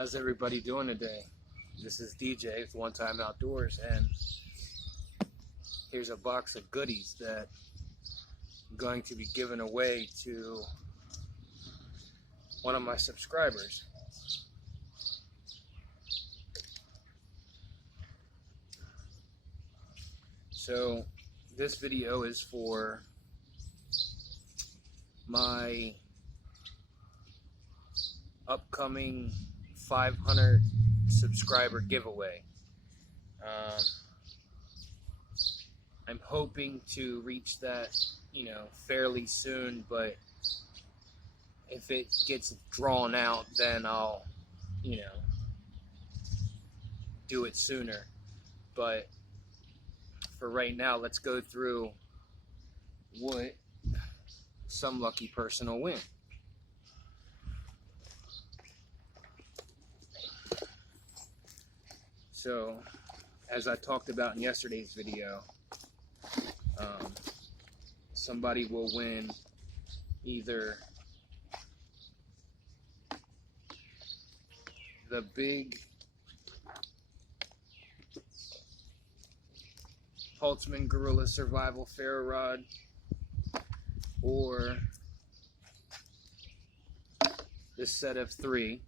How's everybody doing today? This is DJ with One Time Outdoors, and here's a box of goodies that I'm going to be giving away to one of my subscribers. So this video is for my upcoming 500 subscriber giveaway. I'm hoping to reach that, fairly soon, but if it gets drawn out, then I'll, do it sooner. But for right now, let's go through what some lucky person will win. So, as I talked about in yesterday's video, somebody will win either the big Holtzman Gorilla Survival Ferro Rod, or this set of 3.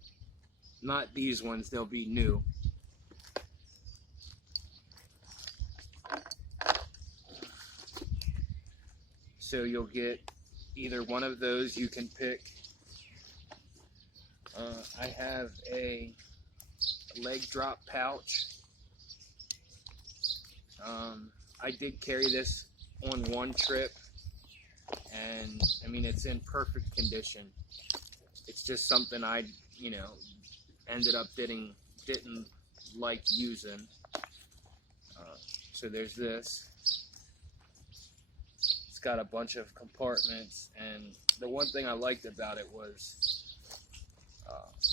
Not these ones, they'll be new. So you'll get either one of those. You can pick. I have a leg drop pouch. I did carry this on one trip, and I mean, it's in perfect condition. It's just something I, ended up didn't like using. So there's this. It's got a bunch of compartments, and the one thing I liked about it was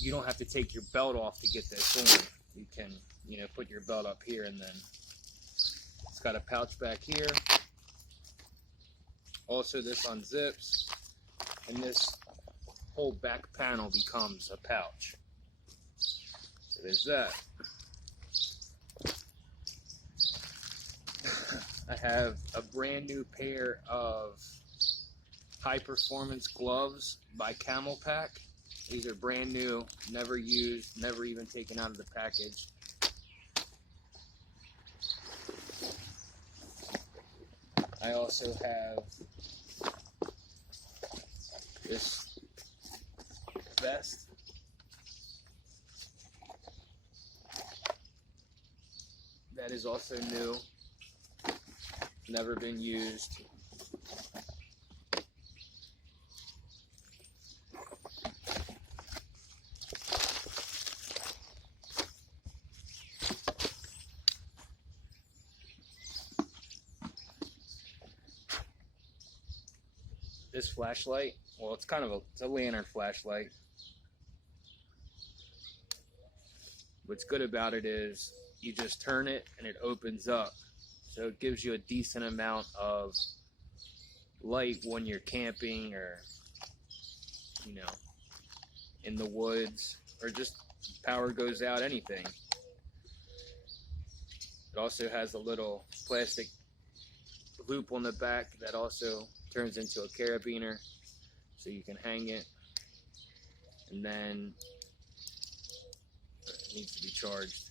you don't have to take your belt off to get this on. You can, put your belt up here, and then it's got a pouch back here. Also, this unzips, and this whole back panel becomes a pouch. So there's that. I have a brand new pair of high performance gloves by CamelBak. These are brand new, never used, never even taken out of the package. I also have this vest. That is also new, never been used. This flashlight, well, it's kind of it's a lantern flashlight. What's good about it is you just turn it and it opens up. So it gives you a decent amount of light when you're camping or, in the woods, or just power goes out, anything. It also has a little plastic loop on the back that also turns into a carabiner, so you can hang it, and then it needs to be charged.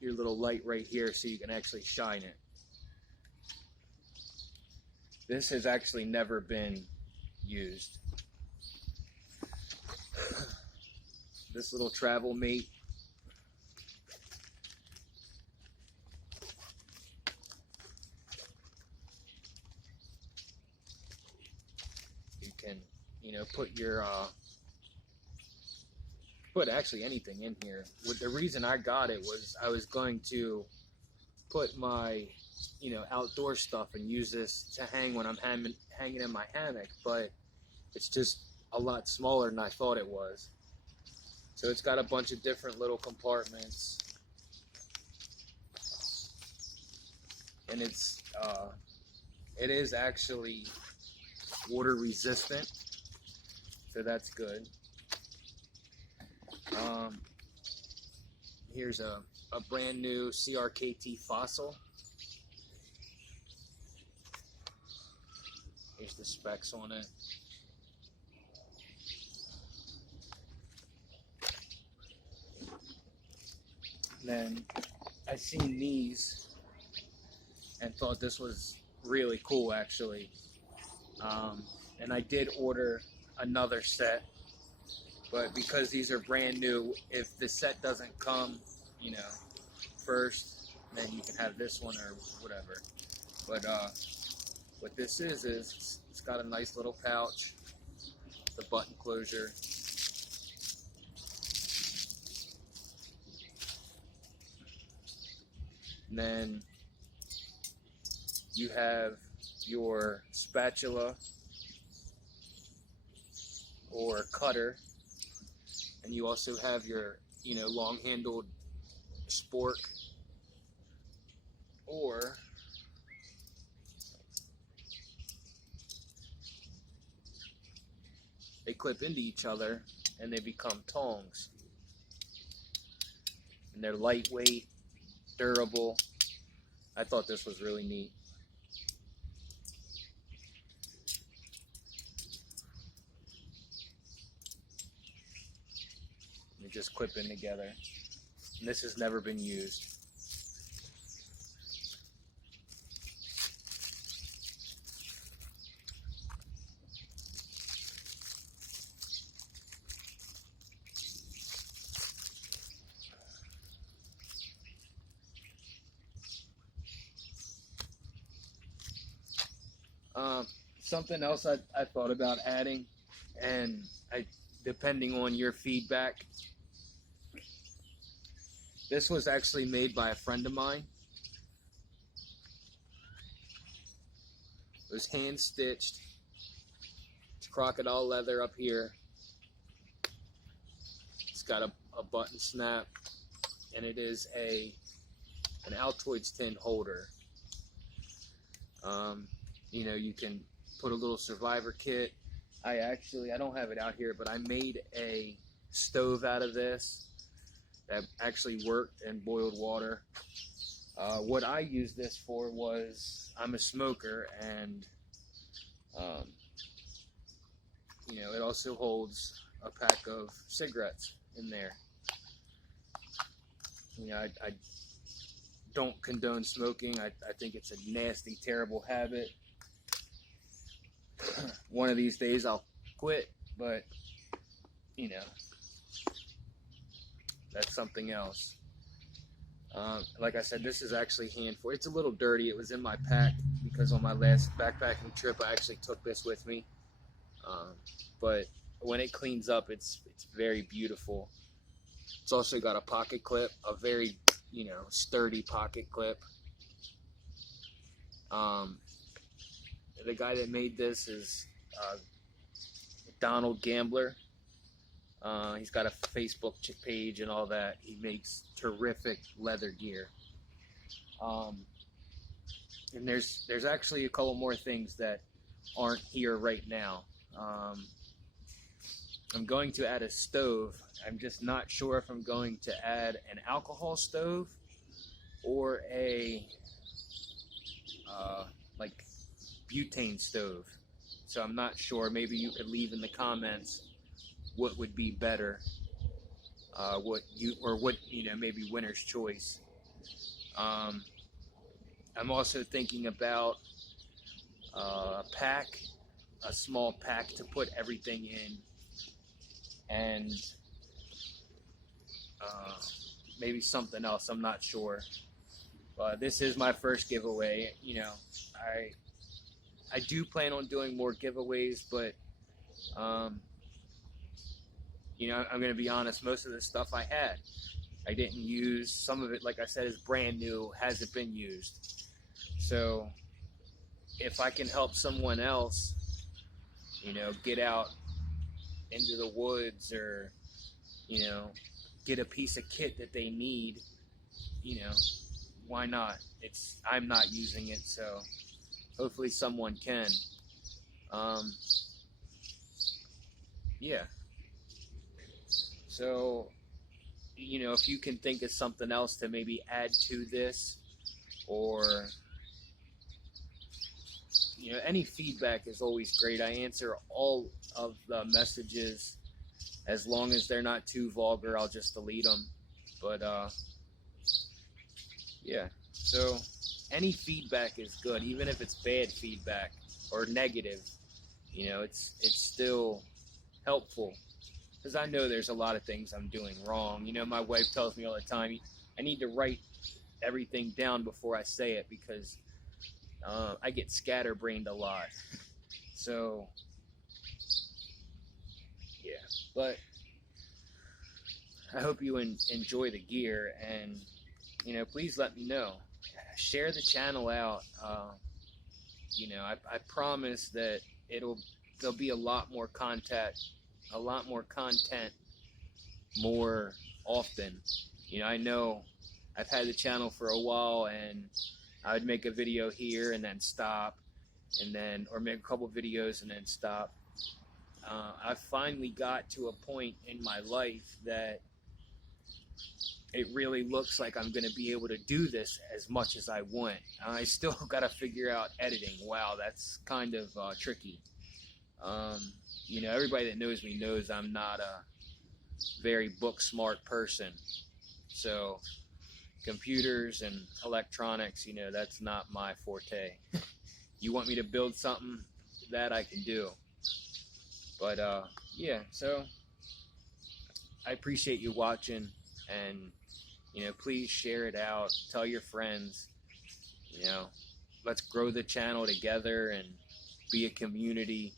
Your little light right here, so you can actually shine it. This has actually never been used. This little travel mate. You can, put your put actually anything in here. The reason I got it was I was going to put my, outdoor stuff and use this to hang when I'm hanging in my hammock, but it's just a lot smaller than I thought it was. So it's got a bunch of different little compartments, and it is actually water resistant, so that's good. Here's a brand new CRKT Fossil. Here's the specs on it. Then I seen these and thought this was really cool, actually. And I did order another set, but because these are brand new, if the set doesn't come, you know, first, then you can have this one or whatever. But what this is it's got a nice little pouch, the button closure. And then you have your spatula or cutter, and you also have your, you know, long-handled spork, or they clip into each other and they become tongs. And they're lightweight, durable. I thought this was really neat. They just clip in together. And this has never been used. Something else I thought about adding, and depending on your feedback, this was actually made by a friend of mine. It was hand stitched. It's crocodile leather up here. It's got a button snap, and it is an Altoids tin holder. You know, you can put a little survivor kit. I don't have it out here, but I made a stove out of this that actually worked and boiled water. What I used this for was, I'm a smoker, and you know, it also holds a pack of cigarettes in there. You know, I don't condone smoking. I think it's a nasty, terrible habit. One of these days I'll quit, but you know, that's something else. Like I said, this is actually hand forged. It's a little dirty. It was in my pack because on my last backpacking trip I actually took this with me. But when it cleans up, it's very beautiful. It's also got a pocket clip, a very, you know, sturdy pocket clip. The guy that made this is Donald Gambler. He's got a Facebook page and all that. He makes terrific leather gear. And there's actually a couple more things that aren't here right now. I'm going to add a stove. I'm just not sure if I'm going to add an alcohol stove or a like butane stove. So I'm not sure. Maybe you could leave in the comments what would be better, maybe winner's choice. I'm also thinking about a small pack to put everything in, and maybe something else. I'm not sure. This is my first giveaway. You know, I do plan on doing more giveaways, but you know, I'm going to be honest, most of the stuff I had, I didn't use. Some of it, like I said, is brand new, hasn't been used. So if I can help someone else, you know, get out into the woods, or, you know, get a piece of kit that they need, you know, why not? I'm not using it, so hopefully someone can. Yeah. So you know, if you can think of something else to maybe add to this, or, you know, any feedback is always great. I answer all of the messages. As long as they're not too vulgar, I'll just delete them. But yeah, so any feedback is good, even if it's bad feedback or negative. You know, it's still helpful, because I know there's a lot of things I'm doing wrong. You know, my wife tells me all the time, I need to write everything down before I say it, because I get scatterbrained a lot. So yeah, but I hope you enjoy the gear, and, you know, please let me know. Share the channel out. You know, I promise that there'll be a lot more content more often. You know I've had the channel for a while, and I would make a video here and then stop, and then, or make a couple videos and then stop. I finally got to a point in my life that it really looks like I'm going to be able to do this as much as I want. I still got to figure out editing. Wow, that's kind of tricky. You know, everybody that knows me knows I'm not a very book smart person. So computers and electronics, you know, that's not my forte. You want me to build something, that I can do. But yeah, so I appreciate you watching, and, you know, please share it out, tell your friends. You know, let's grow the channel together and be a community.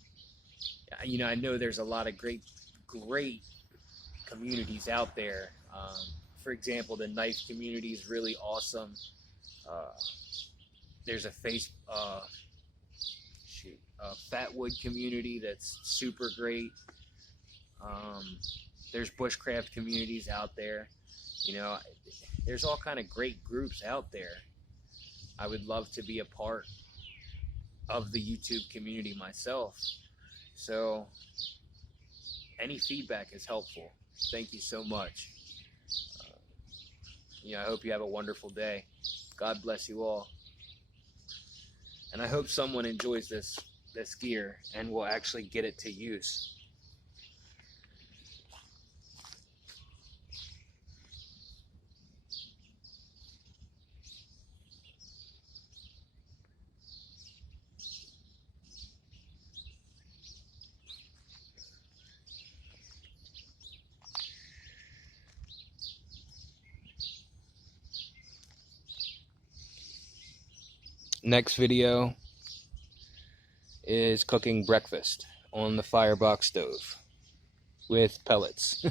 You know, I know there's a lot of great communities out there. For example, the knife community is really awesome. There's a Fatwood community that's super great. There's bushcraft communities out there. You know, there's all kind of great groups out there. I would love to be a part of the YouTube community myself. So any feedback is helpful. Thank you so much. You know, I hope you have a wonderful day. God bless you all. And I hope someone enjoys this gear and will actually get it to use. Next video is cooking breakfast on the firebox stove with pellets.